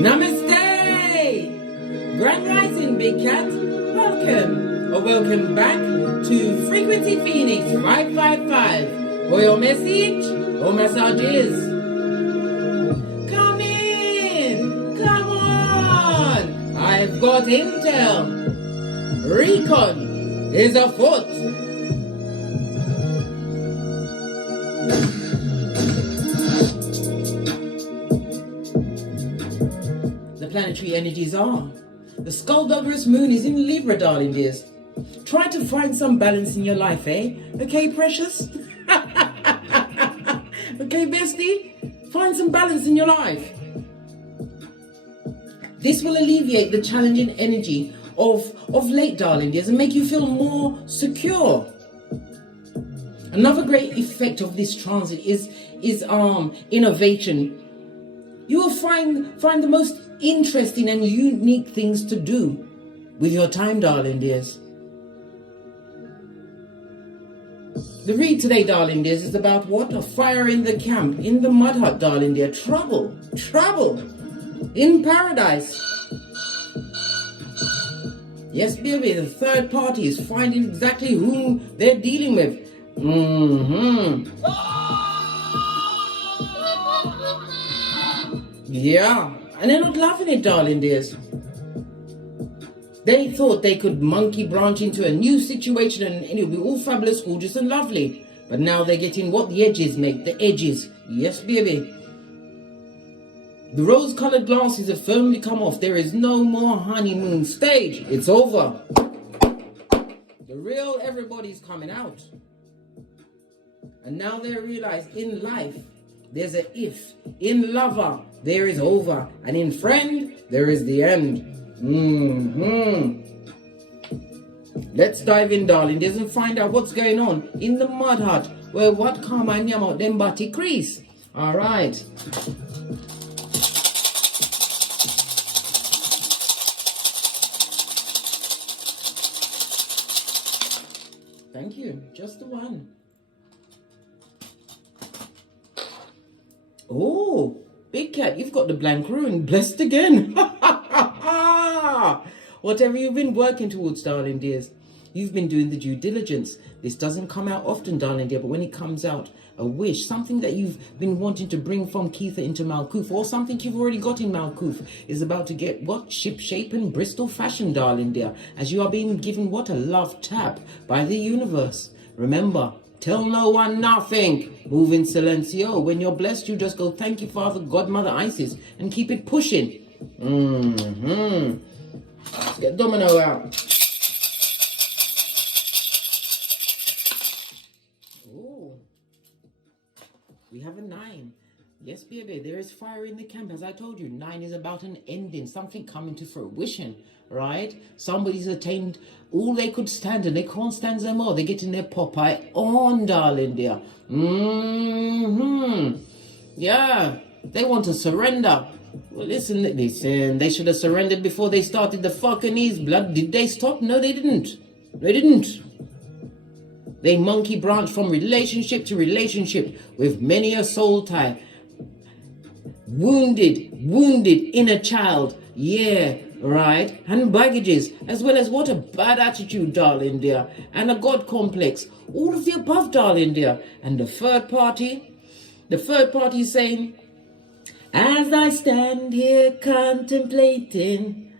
Namaste! Grand Rising, Big Cat. Welcome, or welcome back to Frequency Phoenix 555 for your message or messages. Come in! Come on! I've got intel. Recon is afoot. Planetary energies are. The skullduggerous moon is in Libra, darling dears. Try to find some balance in your life, eh? Okay, precious? Okay, bestie? Find some balance in your life. This will alleviate the challenging energy of late, darling dears, and make you feel more secure. Another great effect of this transit is innovation. You will find the most interesting and unique things to do with your time, darling dears. The read today, darling dears, is about what? A fire in the camp, in the mud hut, darling dear. Trouble in paradise. Yes, baby, the third party is finding exactly whom they're dealing with. Yeah, and they're not loving it, darling dears. They thought they could monkey branch into a new situation and it would be all fabulous, gorgeous and lovely. But now they're getting what the edges make, the edges. Yes, baby. The rose-colored glasses have firmly come off. There is no more honeymoon stage. It's over. The real everybody's coming out. And now they realize in life, there's a if. In lover, there is over. And in friend, there is the end. Let's dive in, darling dears, and find out what's going on in the mud hut, where what karma and yam out them body crease. All right. Thank you. Just the one. Oh, Big Cat, you've got the blank ruin. Blessed again. Whatever you've been working towards, darling dears, you've been doing the due diligence. This doesn't come out often, darling dear, but when it comes out, a wish, something that you've been wanting to bring from Keitha into Malkuth, or something you've already got in Malkuth, is about to get what? Ship-shape and Bristol fashion, darling dear, as you are being given what? A love tap by the universe. Remember, tell no one nothing. Move in silencio. When you're blessed, you just go, thank you, Father, God, Mother, Isis, and keep it pushing. Let's get Domino out. Oh, we have a 9. Yes, baby, there is fire in the camp. As I told you, 9 is about an ending, something coming to fruition, right? Somebody's attained all they could stand and they can't stand no more. They're getting their Popeye on, darling dear. Yeah, they want to surrender. Well, listen, they should have surrendered before they started the fucking East blood. Did they stop? No, they didn't. They monkey branch from relationship to relationship with many a soul tie. Wounded inner child. Yeah, right? And baggages, as well as what a bad attitude, darling dear. And a God complex. All of the above, darling dear. And the third party is saying, as I stand here contemplating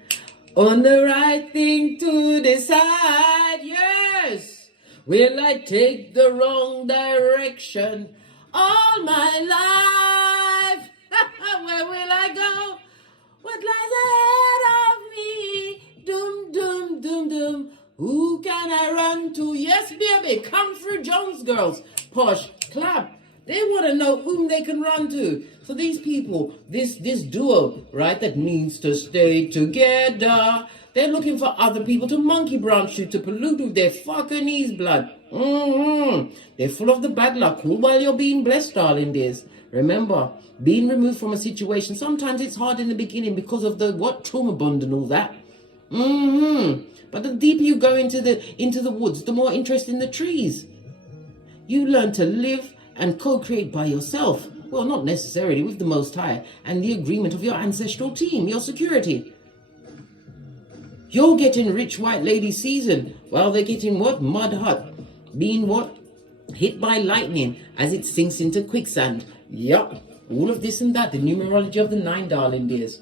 on the right thing to decide, yes, will I take the wrong direction all my life? Where will I go? What lies ahead of me? Doom, doom, doom, doom. Who can I run to? Yes, baby, come through Jones girls. Posh, clap. They want to know whom they can run to. So these people, this duo, right, that needs to stay together, they're looking for other people to monkey branch you, to pollute with their fucking knees blood. They're full of the bad luck. All while you're being blessed, darling dears. Remember, being removed from a situation, sometimes it's hard in the beginning because of the trauma bond and all that. But the deeper you go into the woods, the more interest in the trees. You learn to live and co-create by yourself. Well, not necessarily, with the Most High and the agreement of your ancestral team, your security. You're getting rich white lady season while they're getting what? Mud hut. Being what? Hit by lightning as it sinks into quicksand. Yup. All of this and that. The numerology of the 9, darling dears.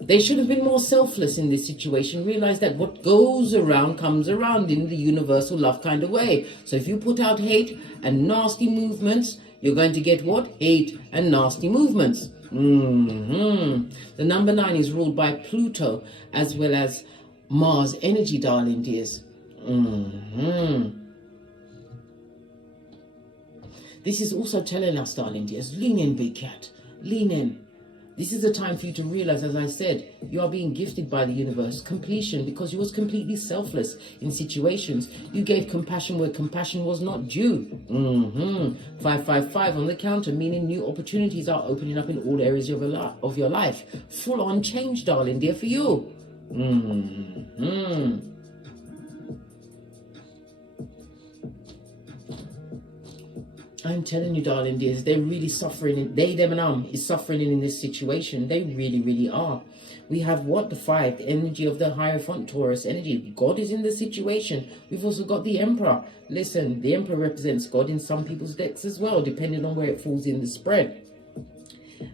They should have been more selfless in this situation. Realize that what goes around comes around in the universal love kind of way. So if you put out hate and nasty movements, you're going to get what? Hate and nasty movements. The number 9 is ruled by Pluto as well as Mars energy, darling dears. This is also telling us, darling dears, lean in, big cat. Lean in. This is a time for you to realize, as I said, you are being gifted by the universe completion because you was completely selfless in situations. You gave compassion where compassion was not due. 555 on the counter, meaning new opportunities are opening up in all areas of your life. Full on change, darling dear, for you. I'm telling you, darling dears, they're really suffering. They, them, and is suffering in this situation. They really, really are. We have what? The 5, the energy of the Hierophant Taurus energy. God is in the situation. We've also got the Emperor. Listen, the Emperor represents God in some people's decks as well, depending on where it falls in the spread.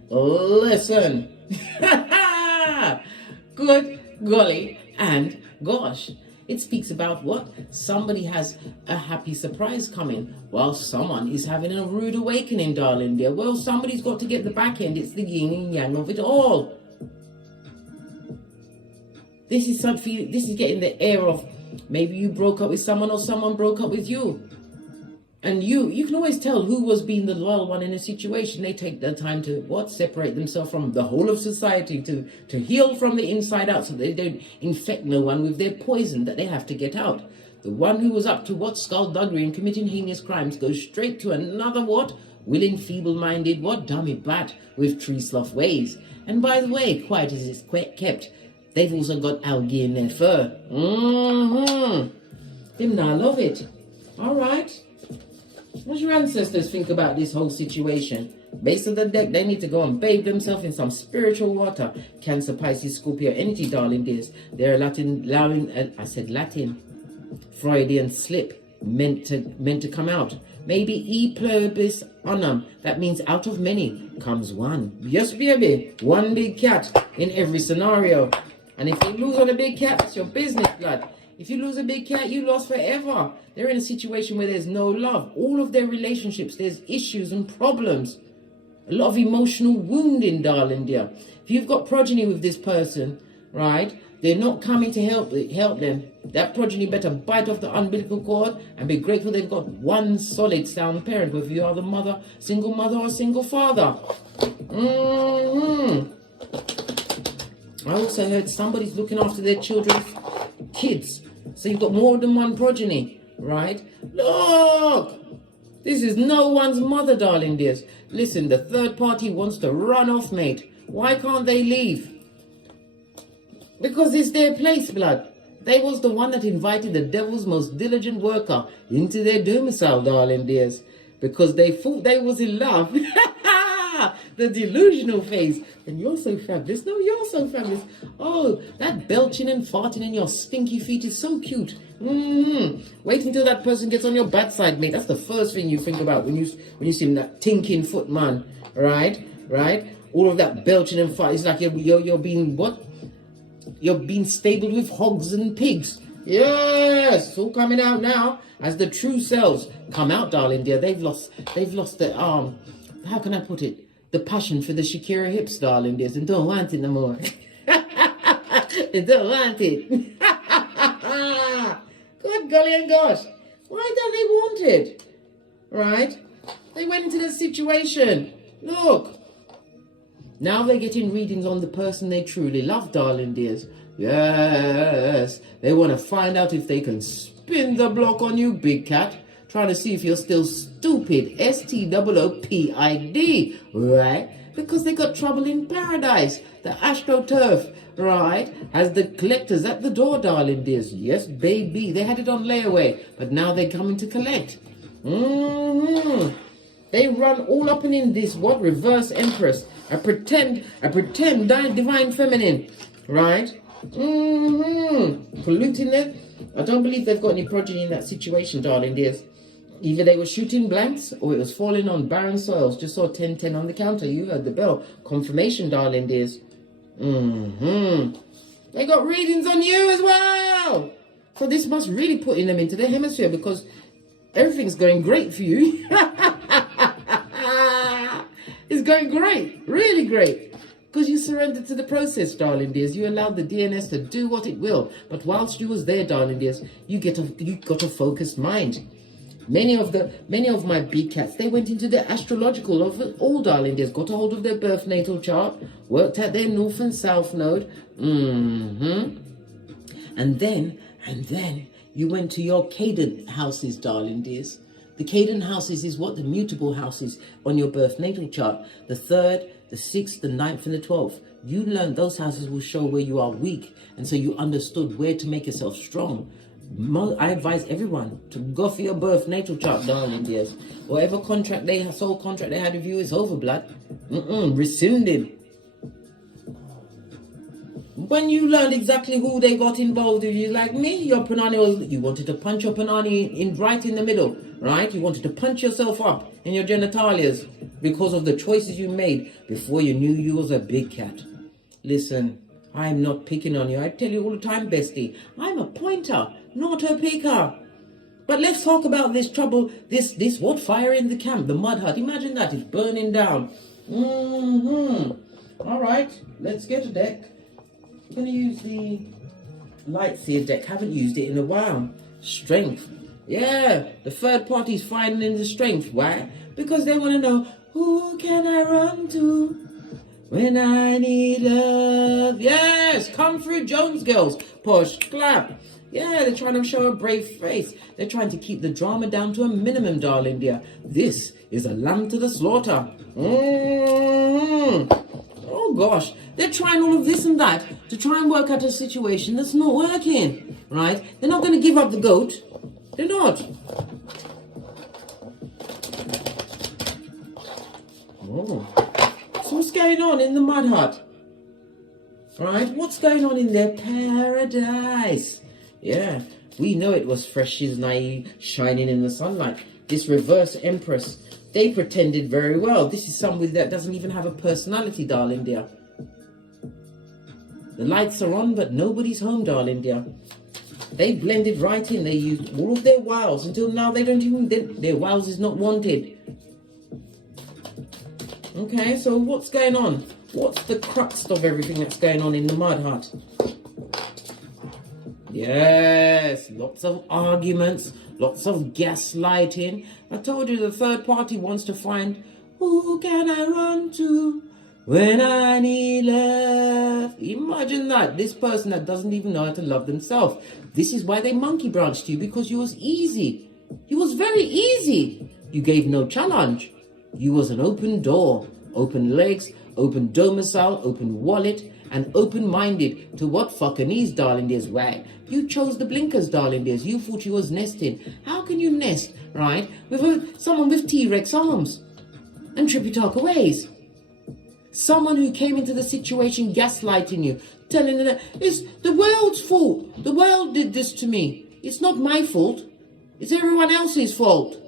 Listen. Good golly and gosh. It speaks about what? Somebody has a happy surprise coming while someone is having a rude awakening, darling dear. Well, somebody's got to get the back end. It's the yin and yang of it all. This is something, this is getting the air of maybe you broke up with someone or someone broke up with you. And you can always tell who was being the loyal one in a situation. They take their time to what? Separate themselves from the whole of society, to heal from the inside out so they don't infect no one with their poison that they have to get out. The one who was up to what? Skullduggery and committing heinous crimes goes straight to another what? Willing, feeble-minded, what? Dummy bat with tree slough ways. And by the way, quiet as it's kept, they've also got algae in their fur. Them now love it. All right. What do your ancestors think about this whole situation? Base of the deck, they need to go and bathe themselves in some spiritual water. Cancer, Pisces, Scorpio energy, darling dears. They're Latin, Freudian slip, meant to come out. Maybe e pluribus unum, that means out of many comes one. Yes, baby, one big cat in every scenario. And if you lose on a big cat, that's your business, blood. If you lose a big cat, you lost forever. They're in a situation where there's no love. All of their relationships, there's issues and problems. A lot of emotional wounding, darling dear. If you've got progeny with this person, right, they're not coming to help them. That progeny better bite off the umbilical cord and be grateful they've got one solid, sound parent, whether you are the mother, single mother or single father. I also heard somebody's looking after their children's kids. So you've got more than one progeny, right? Look! This is no one's mother, darling dears. Listen, the third party wants to run off, mate. Why can't they leave? Because it's their place, blood. They was the one that invited the devil's most diligent worker into their domicile, darling dears. Because they thought they was in love. The delusional face. And you're so fabulous. No, you're so fabulous. Oh, that belching and farting in your stinky feet is so cute. Wait until that person gets on your backside, mate. That's the first thing you think about when you see that tinking foot man. Right? All of that belching and farting. It's like you're being what? You're being stabled with hogs and pigs. Yes, it's all coming out now as the true selves come out, darling dear. They've lost the how can I put it? The passion for the Shakira hips, darling dears, and don't want it no more. They don't want it. Good golly and gosh. Why don't they want it? Right? They went into the situation. Look. Now they're getting readings on the person they truly love, darling dears. Yes. They want to find out if they can spin the block on you, big cat. Trying to see if you're still stupid. STOOPID. Right? Because they got trouble in paradise. The AstroTurf, right, has the collectors at the door, darling dears. Yes, baby. They had it on layaway, but now they're coming to collect. They run all up and in this, what? Reverse Empress. I pretend divine feminine. Right? Polluting it. I don't believe they've got any progeny in that situation, darling dears. Either they were shooting blanks or it was falling on barren soils. Just saw 1010 on the counter. You heard the bell. Confirmation, darling dears. They got readings on you as well. So this must really put them into the hemisphere because everything's going great for you. It's going great. Really great. Because you surrendered to the process, darling dears. You allowed the DNS to do what it will. But whilst you was there, darling dears, you got a focused mind. Many of my big cats, they went into the astrological of it all, darling dears. Got a hold of their birth natal chart, worked at their north and south node. And then you went to your cadent houses, darling dears. The cadent houses is what? The mutable houses on your birth natal chart. The 3rd, the 6th, the 9th, and the 12th. You learned those houses will show where you are weak. And so you understood where to make yourself strong. I advise everyone to go for your birth natal chart, darling dears. Whatever soul contract they had with you is over, blood. Rescinded. When you learned exactly who they got involved with you, like me, your panani you wanted to punch your panani right in the middle, right? You wanted to punch yourself up in your genitalias because of the choices you made before you knew you was a big cat. Listen, I'm not picking on you. I tell you all the time, bestie, I'm a pointer, not a picker. But let's talk about this trouble, this what? Fire in the camp, the mud hut. Imagine that, it's burning down. All right, let's get a deck. I'm going to use the Lightseer deck. Haven't used it in a while. Strength. Yeah, the third party's finding the strength. Why? Because they want to know, who can I run to when I need love? Yes, come through, Jones girls. Push, clap. Yeah, they're trying to show a brave face. They're trying to keep the drama down to a minimum, darling dear. This is a lamb to the slaughter. Oh gosh, they're trying all of this and that to try and work out a situation that's not working, right? They're not going to give up the goat. They're not. Oh. So what's going on in the mud hut? Right? What's going on in their paradise? Yeah, we know it was fresh as naive, shining in the sunlight. This reverse empress, they pretended very well. This is somebody that doesn't even have a personality, darling dear. The lights are on, but nobody's home, darling dear. They blended right in. They used all of their wiles until now they don't even, their wiles is not wanted. Okay, so what's going on? What's the crux of everything that's going on in the mud hut? Yes, lots of arguments, lots of gaslighting. I told you the third party wants to find, who can I run to when I need love? Imagine that. This person that doesn't even know how to love themselves. This is why they monkey branched you, because you was easy. You was very easy. You gave no challenge. You was an open door, open legs, open domicile, open wallet, and open-minded to what fucking is, darling dears. Why? You chose the blinkers, darling dears. You thought you was nesting. How can you nest, right, with someone with T-Rex arms and trippy-talker ways? Someone who came into the situation gaslighting you, telling you that it's the world's fault. The world did this to me. It's not my fault. It's everyone else's fault.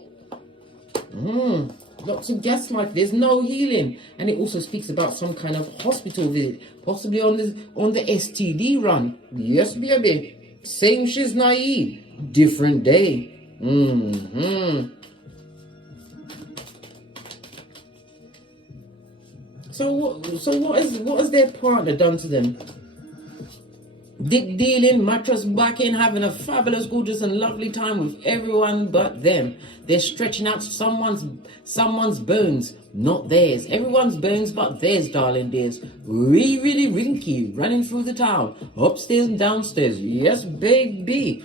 Lots of gaslight. There's no healing. And it also speaks about some kind of hospital visit, possibly on the STD run. Yes, baby. Same shiz naive. Different day. So what has their partner done to them? Dick dealing, mattress backing, having a fabulous, gorgeous and lovely time with everyone but them. They're stretching out someone's bones, not theirs. Everyone's bones but theirs, darling dears. Really rinky, running through the town, upstairs and downstairs. Yes, baby.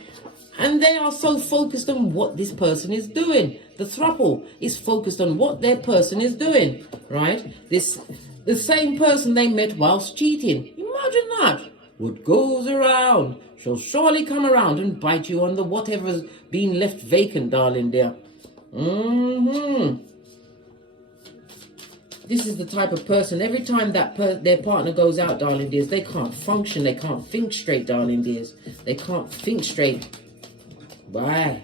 And they are so focused on what this person is doing. The throuple is focused on what their person is doing, right? The same person they met whilst cheating. Imagine that. What goes around shall surely come around and bite you on the whatever's been left vacant, darling dear. This is the type of person, every time that their partner goes out, darling dears, they can't function. They can't think straight, darling dears. They can't think straight. Why?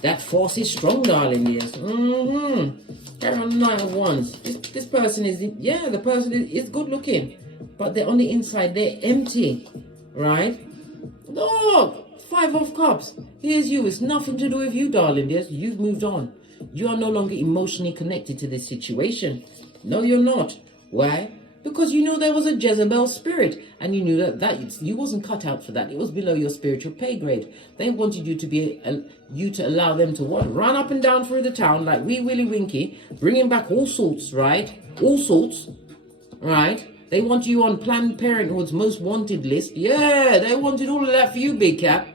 That force is strong, darling dears. Carry on the Knight of Wands. This person is, yeah, the person is good looking. But they're on the inside, they're empty. Right? Look, 5 of Cups. Here's you. It's nothing to do with you, darling dears. You've moved on. You are no longer emotionally connected to this situation. No, you're not. Why? Because you knew there was a Jezebel spirit, and you knew that you wasn't cut out for that. It was below your spiritual pay grade. They wanted you to be you to allow them to what? Run up and down through the town like Wee Willie Winky, bringing back all sorts, right? All sorts, right? They want you on Planned Parenthood's most wanted list. Yeah, they wanted all of that for you, big cat.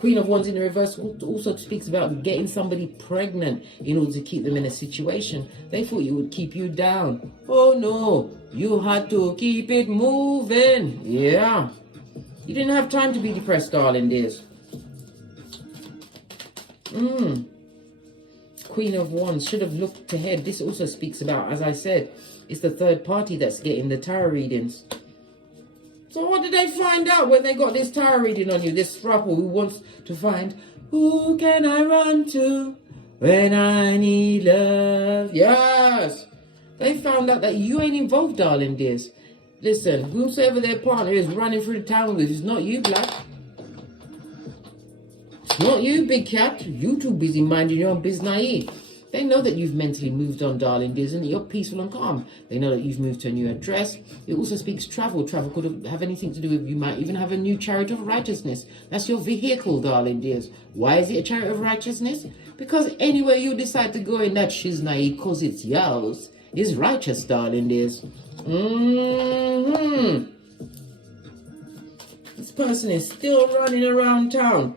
Queen of Wands in the reverse also speaks about getting somebody pregnant in order to keep them in a situation. They thought you would keep you down. Oh no, you had to keep it moving. Yeah. You didn't have time to be depressed, darling dears. Queen of Wands should have looked ahead. This also speaks about, as I said, it's the third party that's getting the tarot readings. So what did they find out when they got this tarot reading on you? This throuple who wants to find, who can I run to when I need love? Yes! They found out that you ain't involved, darling dears. Listen, whosoever their partner is running through the town with, it's not you, black. It's not you, big cat. You too busy minding your own business. They know that you've mentally moved on, darling dears, and you're peaceful and calm. They know that you've moved to a new address. It also speaks travel. Travel could have anything to do with, you might even have a new chariot of righteousness. That's your vehicle, darling dears. Why is it a chariot of righteousness? Because anywhere you decide to go in that shiznai, because it's yours, is righteous, darling dears. This person is still running around town,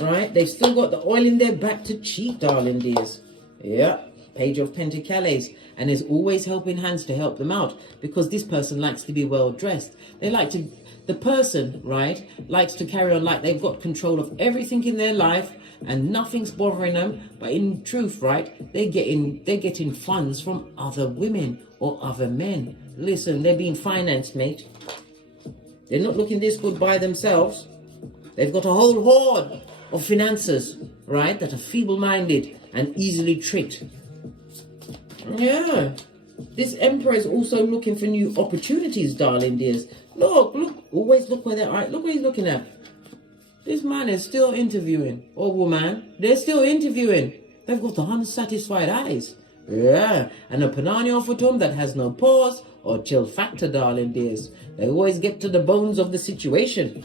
right? They've still got the oil in their back to cheat, darling dears. Yeah, Page of Pentacles, and there's always helping hands to help them out, because this person likes to be well dressed. They like to, the person, right, likes to carry on like they've got control of everything in their life and nothing's bothering them. But in truth, right, they're getting funds from other women or other men. Listen, they're being financed, mate. They're not looking this good by themselves. They've got a whole horde of financiers, right, that are feeble-minded and easily tricked. Yeah. This Emperor is also looking for new opportunities, darling dears. Look, always look where they're at. Look what he's looking at. This man is still interviewing. Or woman, they're still interviewing. They've got the unsatisfied eyes. Yeah. And a Panani Photon that has no pause or chill factor, darling dears. They always get to the bones of the situation.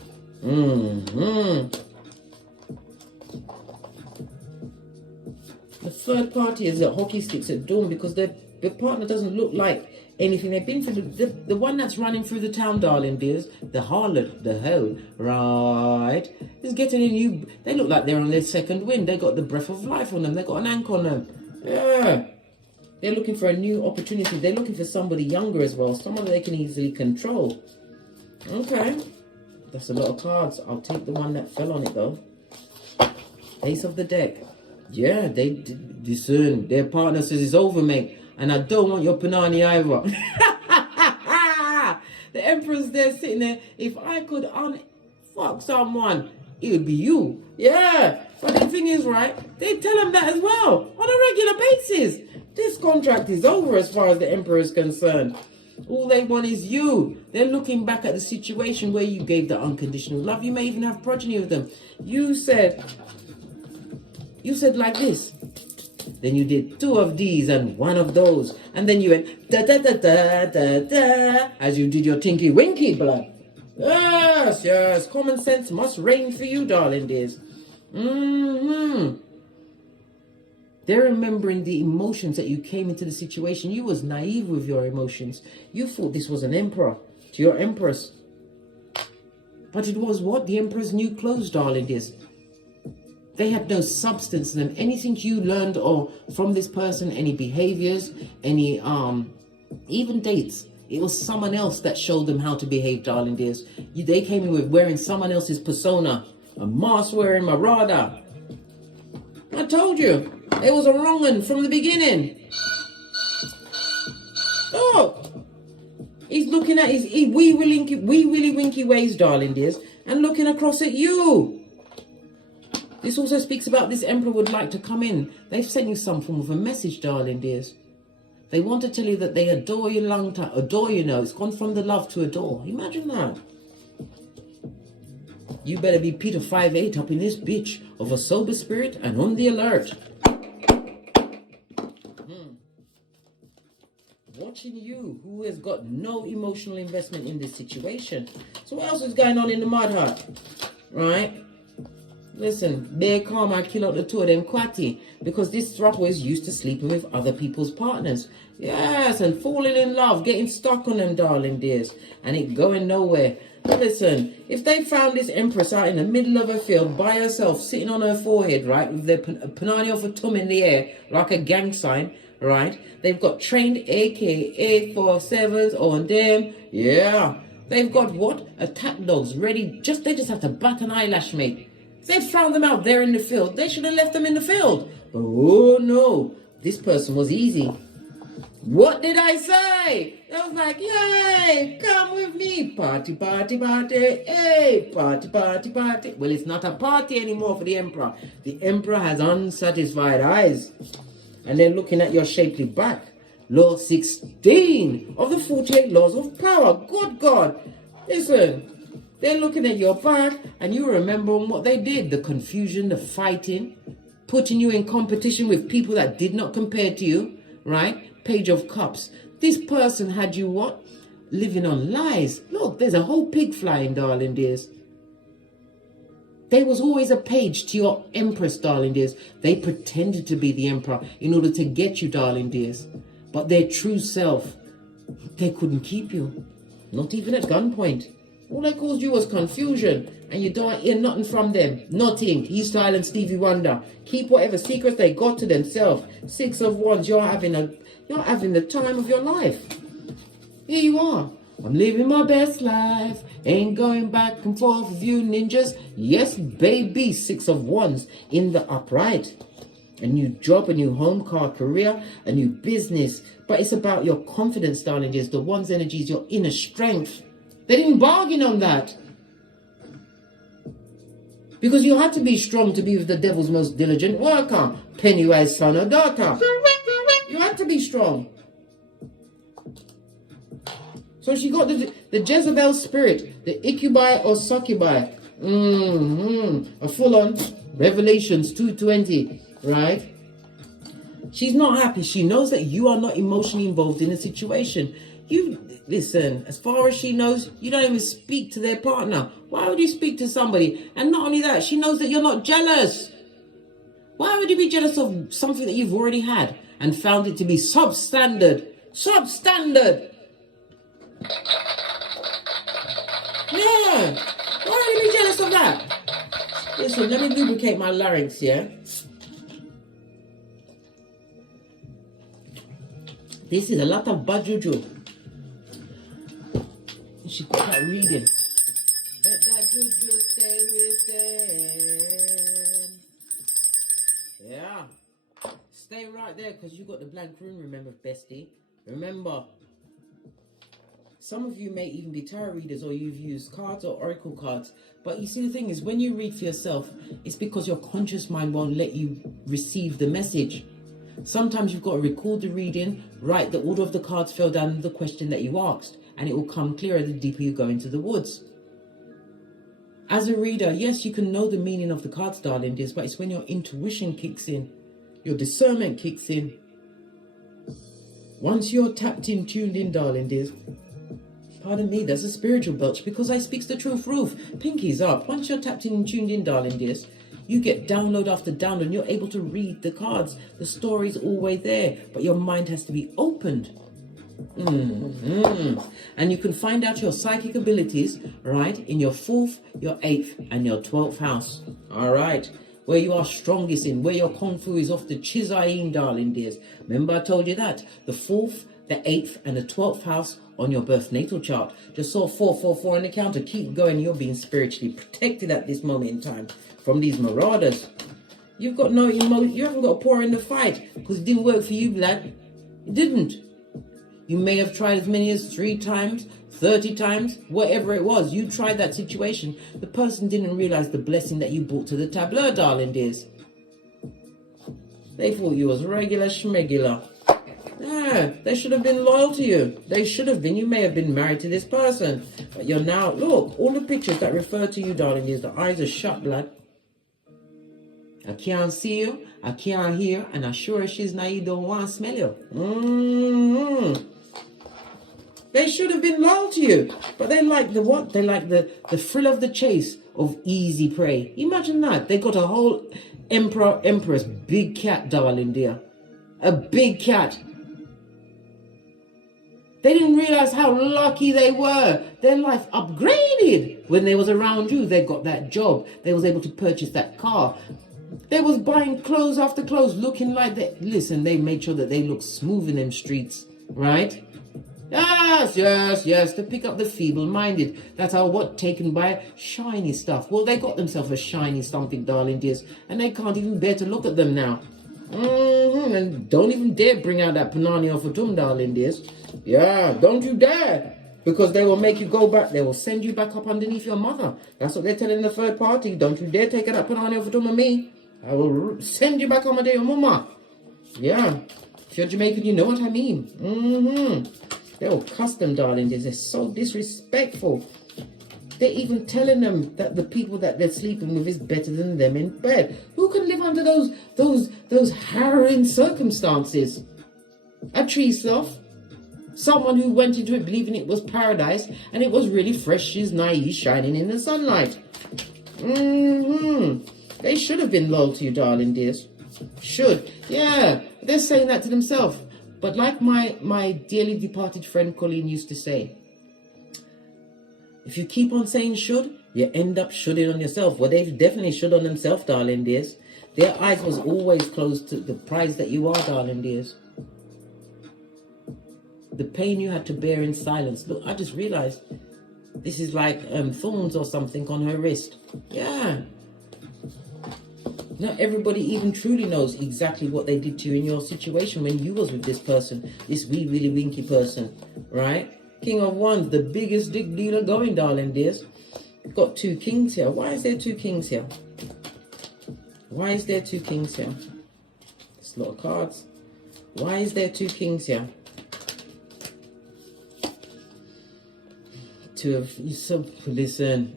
The third party is at hockey sticks at dawn, because their partner doesn't look like anything they've been through. The one that's running through the town, darling dears, the harlot, the hoe, right, is getting a new. They look like they're on their second wind. They got the breath of life on them. They got an anchor on them. Yeah. They're looking for a new opportunity. They're looking for somebody younger as well, someone they can easily control. Okay. That's a lot of cards. I'll take the one that fell on it though. Ace of the deck. Yeah, they discern. Their partner says it's over, mate. And I don't want your panani either. The Emperor's there sitting there. If I could unfuck someone, it would be you. Yeah. But the thing is, right, they tell him that as well. On a regular basis. This contract is over as far as the Emperor is concerned. All they want is you. They're looking back at the situation where you gave the unconditional love. You may even have progeny with them. You said like this. Then you did 2 of these and 1 of those. And then you went da da da da da da as you did your tinky winky blood. Yes, yes. Common sense must reign for you, darling dears. They're remembering the emotions that you came into the situation. You was naive with your emotions. You thought this was an emperor to your empress. But it was what? The emperor's new clothes, darling dears. They had no substance in them. Anything you learned or from this person, any behaviors, any even dates, it was someone else that showed them how to behave, darling dears. They came in with wearing someone else's persona, a mask wearing marauder. I told you, it was a wrong one from the beginning. looking at his wee willy winky ways, darling dears, and looking across at you. This also speaks about this emperor would like to come in. They've sent you some form of a message, darling dears. They want to tell you that they adore you long time. Adore you now. It's gone from the love to adore. Imagine that. You better be Peter 5'8" up in this bitch of a sober spirit and on the alert. Watching you, who has got no emotional investment in this situation. So what else is going on in the mud hut? Right? Listen, bear karma kill out the two of them quatty, because this thruple is used to sleeping with other people's partners. Yes, and falling in love, getting stuck on them, darling dears, and it going nowhere. But listen, if they found this empress out in the middle of a field by herself, sitting on her forehead, right, with their panani of a tum in the air, like a gang sign, right, they've got trained AK 47s on them, yeah. They've got what? Attack dogs ready, they just have to bat an eyelash, mate. They found them out there in the field. They should have left them in the field. But oh no, this person was easy. What did I say? I was like, yay, come with me. Party, party, party. Hey, party, party, party. Well, it's not a party anymore for the emperor. The emperor has unsatisfied eyes. And they're looking at your shapely back. Law 16 of the 48 laws of power. Good God. Listen. They're looking at your back and you remembering what they did. The confusion, the fighting, putting you in competition with people that did not compare to you, right? Page of Cups. This person had you what? Living on lies. Look, there's a whole pig flying, darling dears. There was always a page to your empress, darling dears. They pretended to be the emperor in order to get you, darling dears. But their true self, they couldn't keep you. Not even at gunpoint. All they caused you was confusion, and you don't hear nothing from them. Nothing. East Island Stevie Wonder. Keep whatever secrets they got to themselves. 6 of Wands. You're having the time of your life. Here you are. I'm living my best life. Ain't going back and forth with you ninjas. Yes, baby. 6 of Wands in the upright. A new job, a new home, car, career, a new business. But it's about your confidence, darling. It's the Wands energies, your inner strength. They didn't bargain on that. Because you had to be strong to be with the devil's most diligent worker. Pennywise son or daughter. You had to be strong. So she got the Jezebel spirit. The Incubi or Succubi. A full-on Revelations 2:20. Right? She's not happy. She knows that you are not emotionally involved in the situation. Listen, as far as she knows, you don't even speak to their partner. Why would you speak to somebody? And not only that, she knows that you're not jealous. Why would you be jealous of something that you've already had and found it to be substandard? Substandard! Yeah. Why would you be jealous of that? Listen, let me lubricate my larynx, yeah? This is a lot of bad juju. She kept reading. Let that juju stay with them. Yeah. Stay right there because you got the blank room, remember, bestie. Remember. Some of you may even be tarot readers or you've used cards or oracle cards. But you see, the thing is, when you read for yourself, it's because your conscious mind won't let you receive the message. Sometimes you've got to record the reading, write the order of the cards fell down the question that you asked, and it will come clearer the deeper you go into the woods. As a reader, yes, you can know the meaning of the cards, darling dears, but it's when your intuition kicks in, your discernment kicks in. Once you're tapped in, tuned in, darling dears, pardon me, there's a spiritual belch because I speaks the truth roof. Pinkies up. Once you're tapped in and tuned in, darling dears, you get download after download and you're able to read the cards. The story's always there, but your mind has to be opened. And you can find out your psychic abilities, right, in your 4th, your 8th, and your 12th house. All right. Where you are strongest in, where your kung fu is off the chizayin, darling dears. Remember I told you that? The 4th, the 8th, and the 12th house on your birth natal chart. Just saw 444 on the counter. Keep going. You're being spiritually protected at this moment in time from these marauders. You've got no emotion. You haven't got to pour in the fight because it didn't work for you, lad. It didn't. You may have tried as many as 3 times, 30 times, whatever it was. You tried that situation. The person didn't realize the blessing that you brought to the tableau, darling dears. They thought you was regular schmegular. Yeah, they should have been loyal to you. They should have been. You may have been married to this person. But you're now, look, all the pictures that refer to you, darling dears, the eyes are shut, blood. I can't see you, I can't hear, and I'm sure she's now you don't want to smell you. They should have been loyal to you, but they like the what? They like the thrill of the chase of easy prey. Imagine that. They got a whole emperor, empress, big cat, darling dear. A big cat. They didn't realize how lucky they were. Their life upgraded when they was around you. They got that job. They was able to purchase that car. They was buying clothes after clothes, looking like they... Listen, they made sure that they looked smooth in them streets, right? Yes, to pick up the feeble-minded. That's how what taken by shiny stuff. Well, they got themselves a shiny something, darling dears, and they can't even bear to look at them now. And don't even dare bring out that Panani or Fatum, darling dears. Yeah, don't you dare. Because they will make you go back. They will send you back up underneath your mother. That's what they're telling the third party. Don't you dare take it up Panani or Fatum of me. I will send you back on my day, your mama. Yeah. If you're Jamaican, you know what I mean. They're all custom, darling. They're so disrespectful. They're even telling them that the people that they're sleeping with is better than them in bed. Who can live under those harrowing circumstances? A tree sloth. Someone who went into it believing it was paradise and it was really fresh as naive shining in the sunlight. They should have been loyal to you, darling dears. Should. Yeah, they're saying that to themselves. But like my dearly departed friend Colleen used to say, if you keep on saying should, you end up shoulding on yourself. Well, they've definitely should on themselves, darling dears. Their eyes was always closed to the prize that you are, darling dears. The pain you had to bear in silence. Look, I just realized this is like thorns or something on her wrist. Yeah. Not everybody even truly knows exactly what they did to you in your situation when you was with this person, this wee really winky person, right? King of Wands, the biggest dick dealer going, darling dears. Got 2 kings here. Why is there 2 kings here? Why is there 2 kings here? It's a lot of cards. Why is there 2 kings here? Listen,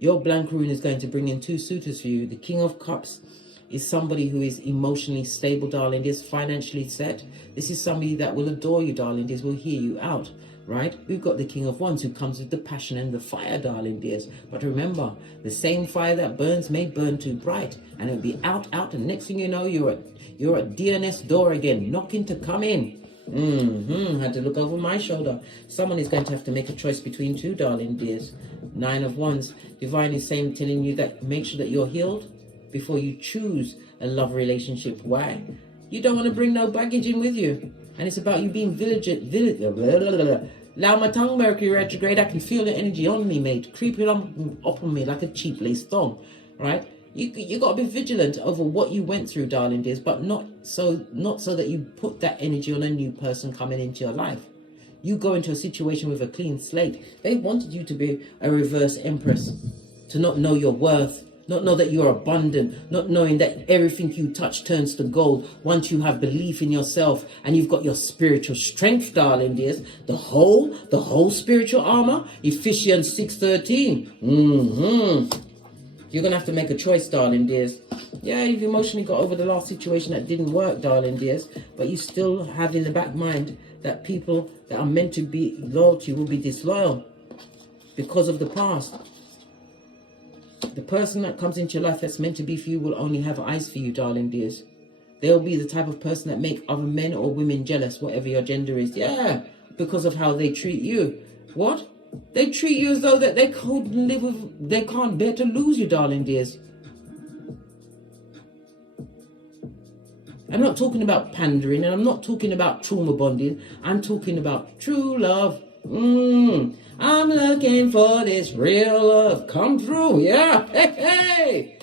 your blank rune is going to bring in 2 suitors for you. The King of Cups is somebody who is emotionally stable, darling dears, financially set. This is somebody that will adore you, darling dears, will hear you out, right? We've got the King of Wands who comes with the passion and the fire, darling dears. But remember, the same fire that burns may burn too bright, and it'll be out, and next thing you know, you're at DNS door again, knocking to come in. Had to look over my shoulder. Someone is going to have to make a choice between 2, darling dears. 9 of Wands. Divine is telling you that make sure that you're healed before you choose a love relationship. Why? You don't want to bring no baggage in with you. And it's about you being vigilant. Allow my tongue, Mercury retrograde. I can feel the energy on me, mate. Creeping up on me like a cheap lace thong. Right? You got to be vigilant over what you went through, darling dears, but not so that you put that energy on a new person coming into your life. You go into a situation with a clean slate. They wanted you to be a reverse empress, to not know your worth, not know that you're abundant, not knowing that everything you touch turns to gold once you have belief in yourself and you've got your spiritual strength, darling dears. The whole spiritual armor, Ephesians 6:13. You're going to have to make a choice, darling dears. Yeah, you've emotionally got over the last situation that didn't work, darling dears, but you still have in the back mind that people that are meant to be loyal to you will be disloyal because of the past. The person that comes into your life that's meant to be for you will only have eyes for you, darling dears. They'll be the type of person that make other men or women jealous, whatever your gender is. Yeah, because of how they treat you. What? They treat you as though that they couldn't live with, they can't bear to lose you, darling dears. I'm not talking about pandering, and I'm not talking about trauma bonding. I'm talking about true love. I'm looking for this real love. Come through, yeah. Hey.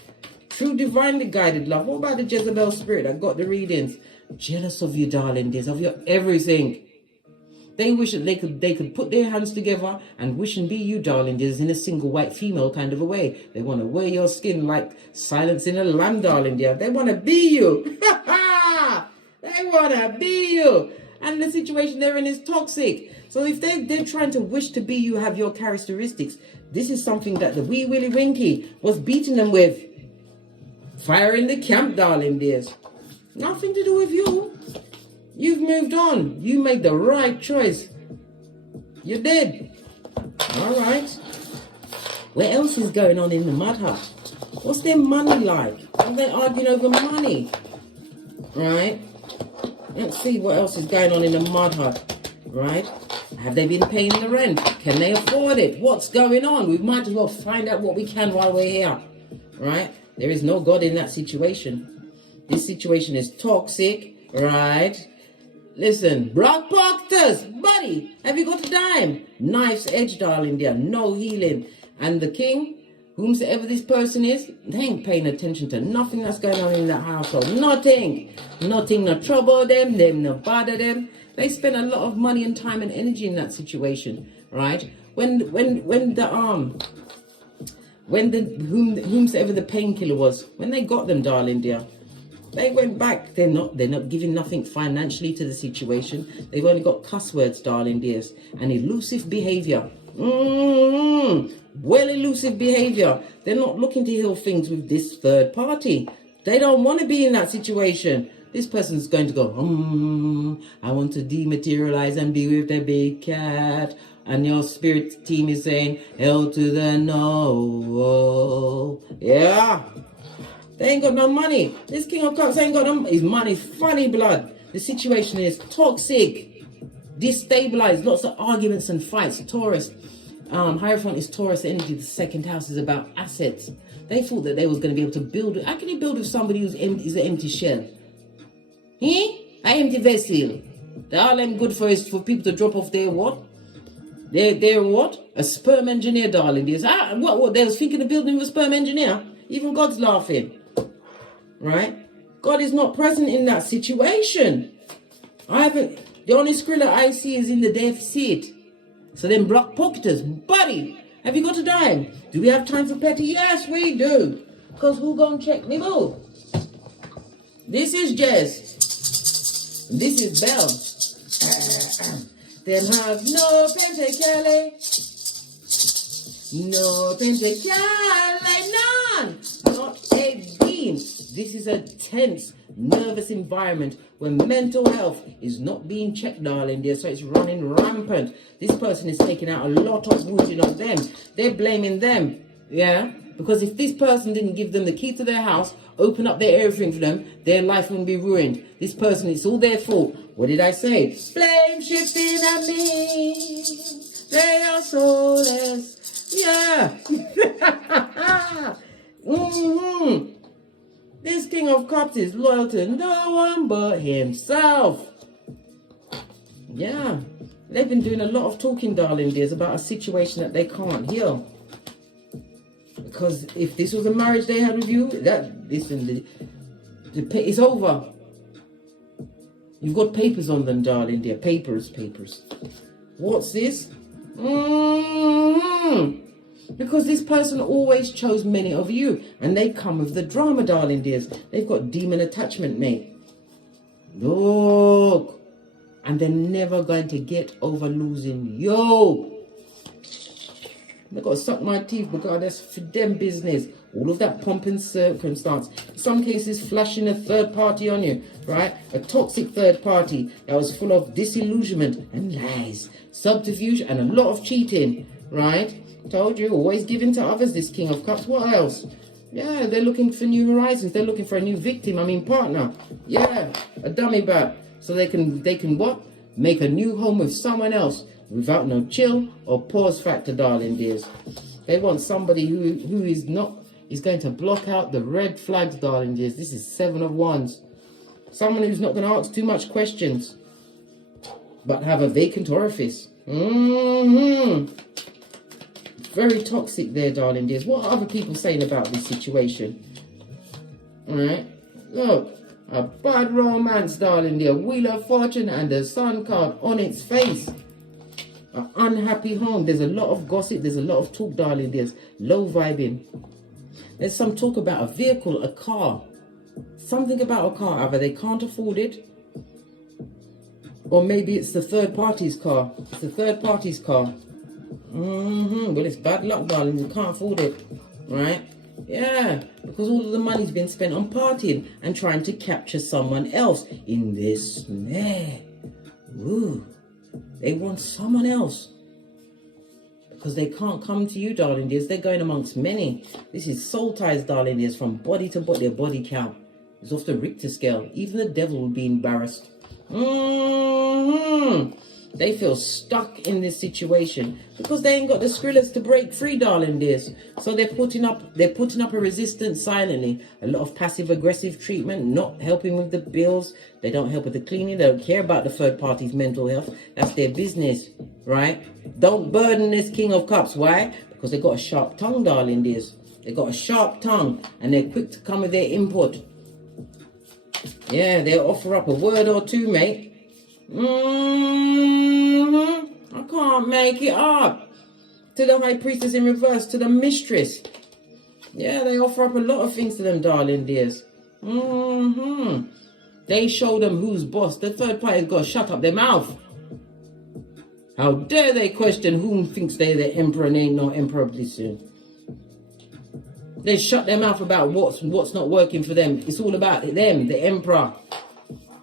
True divinely guided love. What about the Jezebel spirit? I got the readings. Jealous of you, darling dears, of your everything. They wish that they could put their hands together and wish and be you, darling dears, in a single white female kind of a way. They want to wear your skin like silence in a lamb, darling dear. They want to be you. They want to be you. And the situation they're in is toxic. So if they're trying to wish to be you, have your characteristics, this is something that the wee Willy Winky was beating them with. Fire in the camp, darling dears. Nothing to do with you. You've moved on. You made the right choice. You did. All right. What else is going on in the mud hut? What's their money like? Are they arguing over money? Right. Let's see what else is going on in the mud hut. Right. Have they been paying the rent? Can they afford it? What's going on? We might as well find out what we can while we're here. Right. There is no God in that situation. This situation is toxic. Right. Listen, Brock Proctors, buddy, have you got a dime? Knife's edge, darling dear, no healing. And the king, whomsoever this person is, they ain't paying attention to nothing that's going on in that household. Nothing. Nothing no trouble them no bother them. They spend a lot of money and time and energy in that situation, right? Whomsoever the painkiller was, when they got them, darling dear, they went back. They're not giving nothing financially to the situation. They've only got cuss words, darling dears, and elusive behavior. Well, elusive behavior. They're not looking to heal things with this third party. They don't want to be in that situation. This person's going to go, I want to dematerialize and be with the big cat. And your spirit team is saying, hell to the no. Yeah. They ain't got no money. This King of Cups ain't got no his money. Funny blood. The situation is toxic, destabilized. Lots of arguments and fights. Taurus, Hierophant is Taurus energy. The second house is about assets. They thought that they was going to be able to build. How can you build with somebody who's is an empty shell? An empty vessel. All them good for is for people to drop off their what? They're what? A sperm engineer, darling. What? They was thinking of building with a sperm engineer. Even God's laughing. Right? God is not present in that situation. The only skrilla I see is in the deficit. So then block pocketers, buddy, have you got a dime? Do we have time for petty? Yes, we do. Because who gonna check me boo? This is Jess. This is Bell. Them have no pentacale. No pentacale, none. Not a bean. This is a tense, nervous environment where mental health is not being checked, darling dear, so it's running rampant. This person is taking out a lot of wounding on them. They're blaming them, yeah? Because if this person didn't give them the key to their house, open up their everything for them, their life wouldn't be ruined. This person, it's all their fault. What did I say? Blame shifting at me. They are soulless. Yeah. This King of Cups is loyal to no one but himself. Yeah. They've been doing a lot of talking, darling dears, about a situation that they can't heal. Because if this was a marriage they had with you, it's over. You've got papers on them, darling dear. Papers. What's this? Because this person always chose many of you. And they come with the drama, darling dears. They've got demon attachment, mate. Look. And they're never going to get over losing you. They've got to suck my teeth because that's for them business. All of that pomp and circumstance. In some cases, flashing a third party on you, right? A toxic third party that was full of disillusionment and lies, subterfuge, and a lot of cheating, right? Told you, always giving to others, this King of Cups. What else? Yeah, they're looking for new horizons. They're looking for a new victim, partner. Yeah, a dummy bat. So they can what? Make a new home with someone else without no chill or pause factor, darling dears. They want somebody who is going to block out the red flags, darling dears. This is 7 of Wands. Someone who's not going to ask too much questions, but have a vacant orifice. Very toxic there, darling dears. What are other people saying about this situation? All right. Look. A bad romance, darling dear. Wheel of Fortune and the Sun card on its face. An unhappy home. There's a lot of gossip. There's a lot of talk, darling. There's low vibing. There's some talk about a vehicle, a car. Something about a car. Either they can't afford it, or maybe it's the third party's car. It's the third party's car. Well, it's bad luck, darling. You can't afford it, right? Yeah, because all of the money's been spent on partying and trying to capture someone else in this snare. Ooh, they want someone else because they can't come to you, darling dears. They're going amongst many. This is soul ties, darling dears, from body to body. Their body count is off the Richter scale. Even the devil will be embarrassed. They feel stuck in this situation because they ain't got the skrillers to break free, darling dears. So they're putting up a resistance silently. A lot of passive aggressive treatment, not helping with the bills. They don't help with the cleaning. They don't care about the third party's mental health. That's their business, right? Don't burden this King of Cups. Why? Because they got a sharp tongue, darling dears. They got a sharp tongue and they're quick to come with their input. Yeah, they'll offer up a word or two, mate. I can't make it up. To the High Priestess in reverse, to the Mistress. Yeah, they offer up a lot of things to them, darling dears. They show them who's boss. The third party's got to shut up their mouth. How dare they question whom thinks they're the emperor and ain't no emperor, listen. They shut their mouth about what's not working for them. It's all about them, the emperor.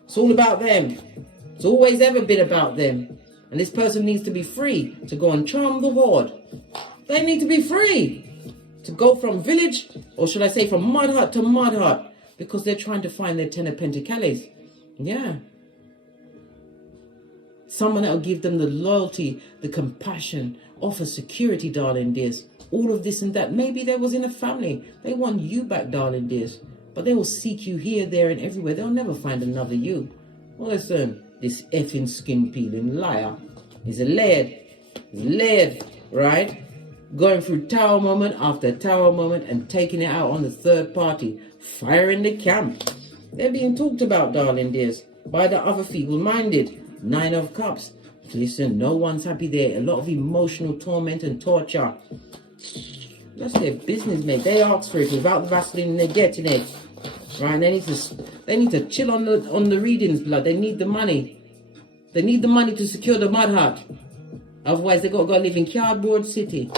It's all about them. It's always ever been about them. And this person needs to be free to go and charm the horde. They need to be free to go from village, or should I say from mud hut to mud hut, because they're trying to find their 10 of Pentacles. Yeah. Someone that will give them the loyalty, the compassion, offer security, darling dears. All of this and that. Maybe they was in a family. They want you back, darling dears. But they will seek you here, there, and everywhere. They'll never find another you. Well, listen, this effing skin peeling liar is a laird. He's laird, right? Going through tower moment after tower moment and taking it out on the third party. Firing the camp. They're being talked about, darling dears, by the other feeble-minded. 9 of Cups. Listen, no one's happy there. A lot of emotional torment and torture. That's their business, mate. They ask for it without the Vaseline and they're getting it. Right? They need to chill on the readings, blood. They need the money. They need the money to secure the mud hut. Otherwise, they got to go live in Cardboard City.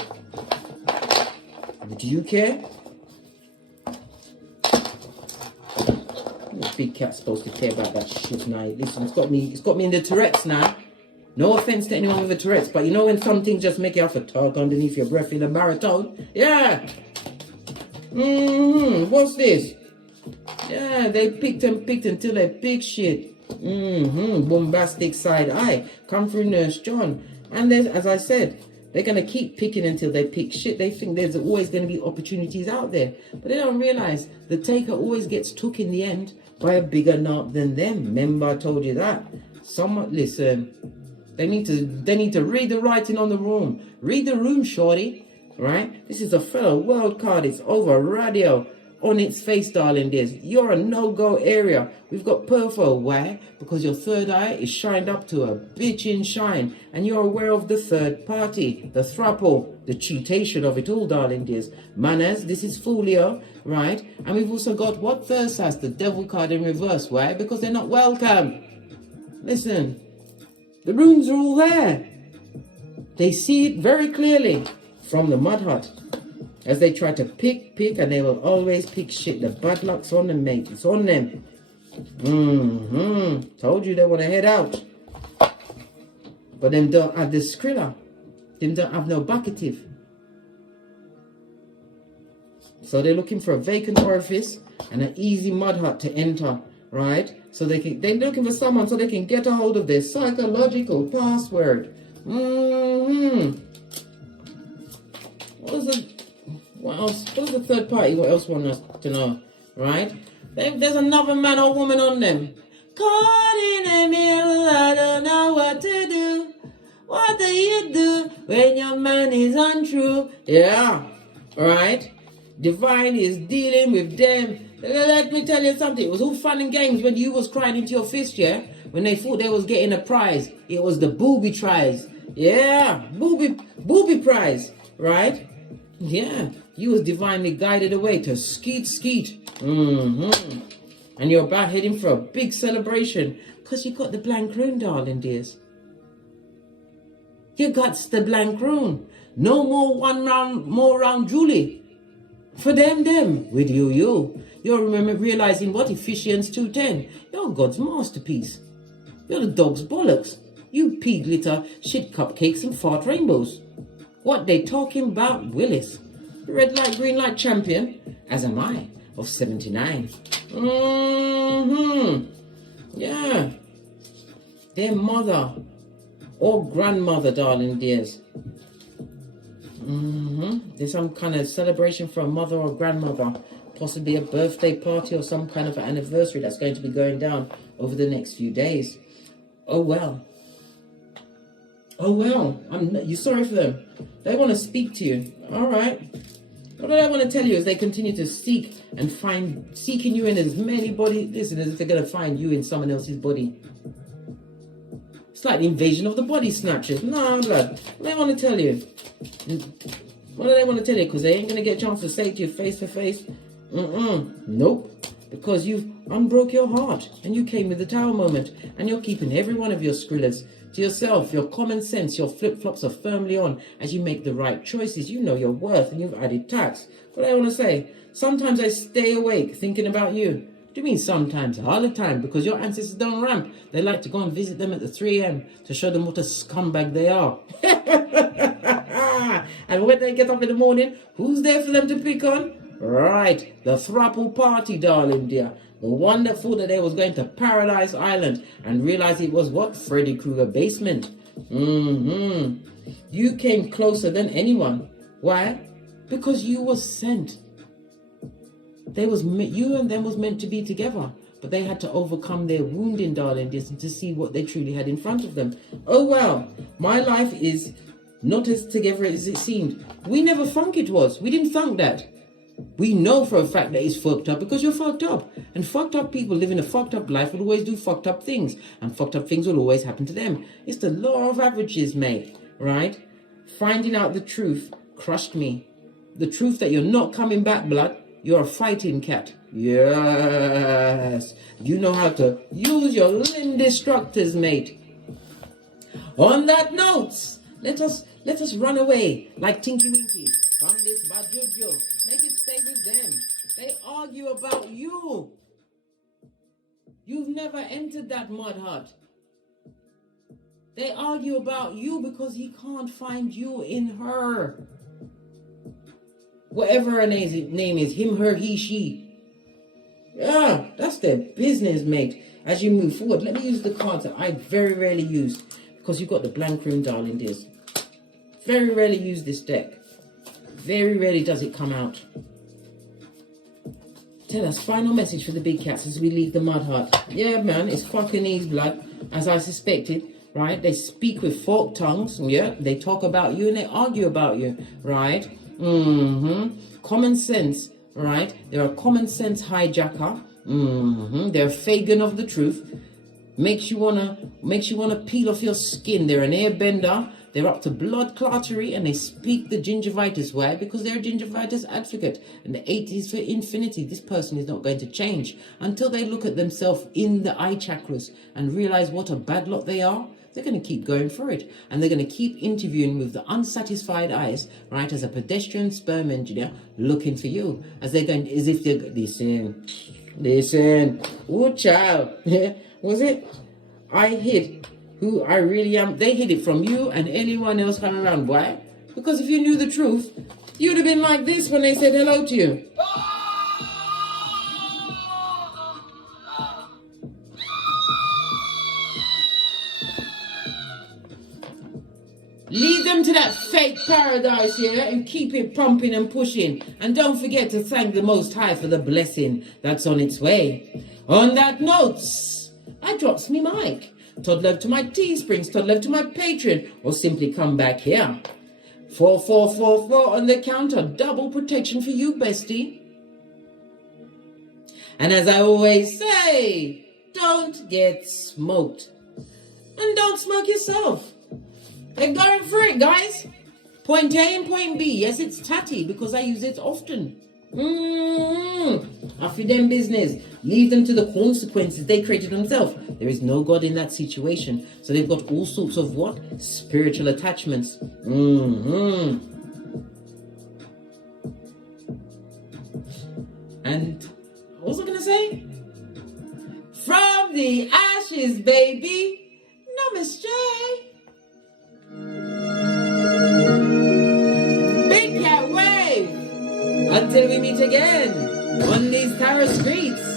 Do you care? The big cat's supposed to care about that shit now. Listen, it's got me in the Tourette's now. No offense to anyone with a Tourette's, but you know when some things just make you have to talk underneath your breath in a baritone? Yeah. What's this? Yeah, they picked until they pick shit. Bombastic side eye. Come through Nurse John. And there's, as I said, they're going to keep picking until they pick shit. They think there's always going to be opportunities out there. But they don't realize the taker always gets took in the end by a bigger knob than them. Remember I told you that? Listen. They need to read the writing on the room. Read the room, shorty. Right? This is a fellow world card. It's over radio. On its face, darling dears. You're a no-go area. We've got Perfo. Why? Because your third eye is shined up to a bitchin' shine. And you're aware of the third party. The throuple. The cheatation of it all, darling dears. Manners. This is Folio. Right? And we've also got what Thursas? The devil card in reverse. Why? Because they're not welcome. Listen. The runes are all there. They see it very clearly from the mud hut. As they try to pick, and they will always pick shit. The bad luck's on them, mate. It's on them. Told you they want to head out. But them don't have the skrilla. Them don't have no bucketive. So they're looking for a vacant orifice and an easy mud hut to enter, right? So they're looking for someone so they can get a hold of their psychological password. What else? What's the third party? What else want us to know? Right? There's another man or woman on them. Caught in the middle, I don't know what to do. What do you do when your man is untrue? Yeah. Right? Divine is dealing with them. Let me tell you something. It was all fun and games when you was crying into your fist, yeah? When they thought they was getting a prize. It was the booby tries. Yeah, booby prize, right? Yeah, you was divinely guided away to skeet. And you're about heading for a big celebration because you got the blank rune, darling dears. You got the blank rune. No more more round Julie. For them, with you. You're realizing what? Ephesians 2:10. You're God's masterpiece. You're the dog's bollocks. You pig litter, shit cupcakes and fart rainbows. What they talking about, Willis? Red light, green light champion, as am I, of 79. Yeah. Their mother or grandmother, darling dears. There's some kind of celebration for a mother or grandmother, possibly a birthday party or some kind of anniversary that's going to be going down over the next few days. Oh well. You're sorry for them. They want to speak to you. All right. What I want to tell you is they continue to seek and seeking you in as many bodies. Listen, as if they're going to find you in someone else's body. It's like the invasion of the body snatchers. No, blood. What do they want to tell you? What do they want to tell you? Because they ain't going to get a chance to say it to you face to face. Nope. Because you've unbroke your heart and you came with the tower moment and you're keeping every one of your skrillers to yourself. Your common sense, your flip-flops are firmly on as you make the right choices. You know your worth and you've added tax. What do I want to say? Sometimes I stay awake thinking about you. Do you mean sometimes? All the time, because your ancestors don't ramp. They like to go and visit them at the 3 a.m. to show them what a scumbag they are. And when they get up in the morning, who's there for them to pick on? Right, the throuple party, darling dear. The one that thought that they was going to Paradise Island and realized it was what? Freddy Krueger basement. You came closer than anyone. Why? Because you were sent. You and them was meant to be together, but they had to overcome their wounding, darling, to see what they truly had in front of them. Oh well, my life is not as together as it seemed. We never thunk it was. We didn't thunk that. We know for a fact that it's fucked up because you're fucked up. And fucked up people living a fucked up life will always do fucked up things. And fucked up things will always happen to them. It's the law of averages, mate. Right? Finding out the truth crushed me. The truth that you're not coming back, blood. You're a fighting cat. Yes. You know how to use your limb destructors, mate. On that note, let us run away like Tinky Winky from this bad juju. Make it stay with them. They argue about you. You've never entered that mud hut. They argue about you because he can't find you in her. Whatever her name is, him, her, he, she. Yeah, that's their business, mate. As you move forward, let me use the cards that I very rarely use because you've got the blank room, darling dears. Very rarely use this deck. Very rarely does it come out. Tell us, final message for the big cats as we leave the mud hut. Yeah, man, it's fucking ease, blood, as I suspected, right? They speak with forked tongues, yeah? They talk about you and they argue about you, right? Common sense, right? They're a common sense hijacker. They're a Fagin of the truth. Makes you wanna peel off your skin. They're an airbender. They're up to blood clottery and they speak the gingivitis. Why? Because they're a gingivitis advocate. And the 8 is for infinity. This person is not going to change until they look at themselves in the eye chakras and realize what a bad lot they are. They're going to keep going for it. And they're going to keep interviewing with the unsatisfied eyes, right, as a pedestrian sperm engineer looking for you. As they're going, as if they're, listen. Oh, child. Was it? I hid who I really am. They hid it from you and anyone else coming around. Why? Because if you knew the truth, you'd have been like this when they said hello to you. Lead them to that fake paradise here and keep it pumping and pushing. And don't forget to thank the Most High for the blessing that's on its way. On that note, I drops me mic. Todd love to my Teesprings, Todd love to my Patreon, or simply come back here. 4444 on the counter, double protection for you, bestie. And as I always say, don't get smoked. And don't smoke yourself. They're going through it, guys. Point A and point B. Yes, it's tatty because I use it often. After them business. Leave them to the consequences they created themselves. There is no God in that situation. So they've got all sorts of what? Spiritual attachments. And what was I going to say? From the ashes, baby. Namaste. Big cat wave. Until we meet again on these tarot streets.